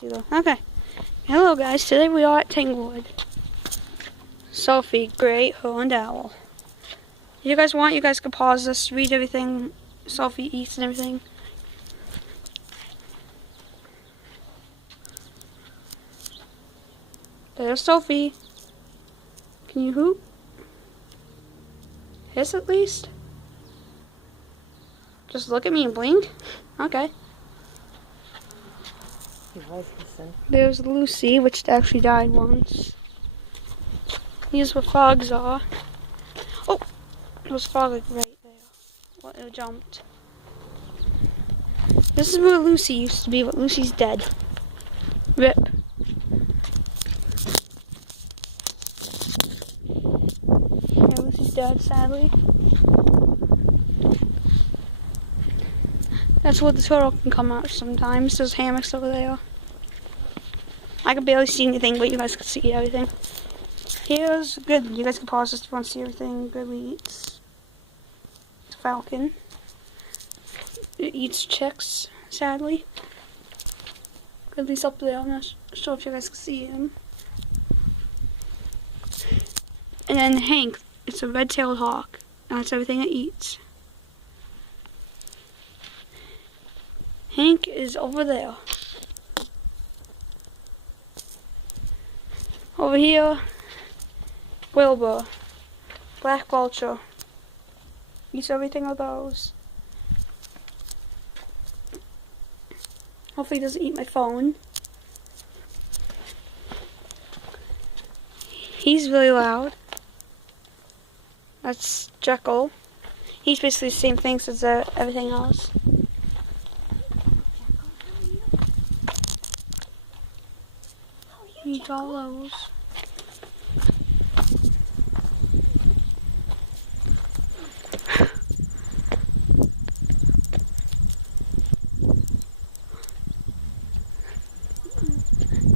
See though. Okay. Hello guys, today we are at Tanglewood. Sophie, great horned owl. If you guys want, you guys can pause this, read everything Sophie eats and everything. There's Sophie. Can you hoot? Hiss at least? Just look at me and blink? Okay. There's Lucy, which actually died once. Here's where frogs are. Oh! There was a frog like right there. Well, it jumped. This is where Lucy used to be, but Lucy's dead. RIP. Yeah, Lucy's dead, sadly. That's where the turtle can come out sometimes. There's hammocks over there. I can barely see anything, but you guys can see everything. Here's good. You guys can pause this if you want to see everything. Good eats. It's a falcon. It eats chicks, sadly. Goodly's up there. I'm not sure if you guys can see him. And then Hank. It's a red-tailed hawk. That's everything it eats. Hank is over there. Over here, Wilbur, black vulture, eats everything of those. Hopefully he doesn't eat my phone. He's really loud. That's Jekyll. He's basically the same things as everything else. Eats all those.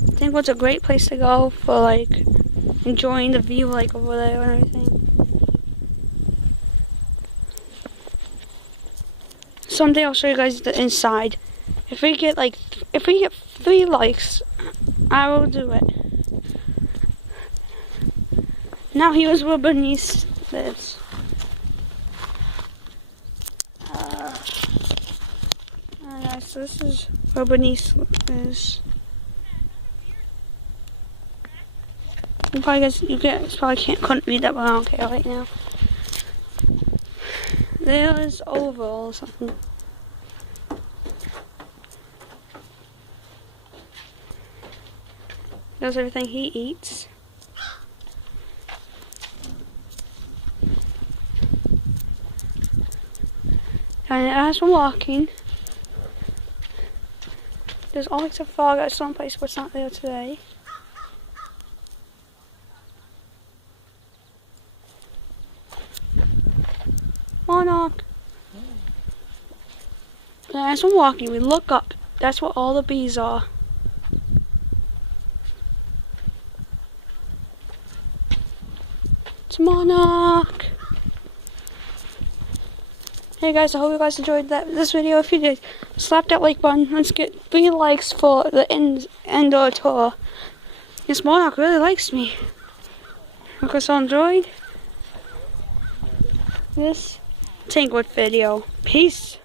I think what's a great place to go for like enjoying the view like over there and everything. Someday I'll show you guys the inside. If we get 3 likes, I will do it. Now here's where Bernice lives. Alright, so this is where Bernice is. You guys probably couldn't read that, but I don't care right now. There's Oval or something. There's everything he eats. And as we're walking, there's always a frog at some place, but it's not there today. Monarch. And as we're walking, we look up. That's where all the bees are. It's Monarch. Hey guys, I hope you guys enjoyed this video. If you did, slap that like button. Let's get 3 likes for the indoor tour. This Monarch really likes me. Hope you guys all enjoyed this Tanglewood video. Peace.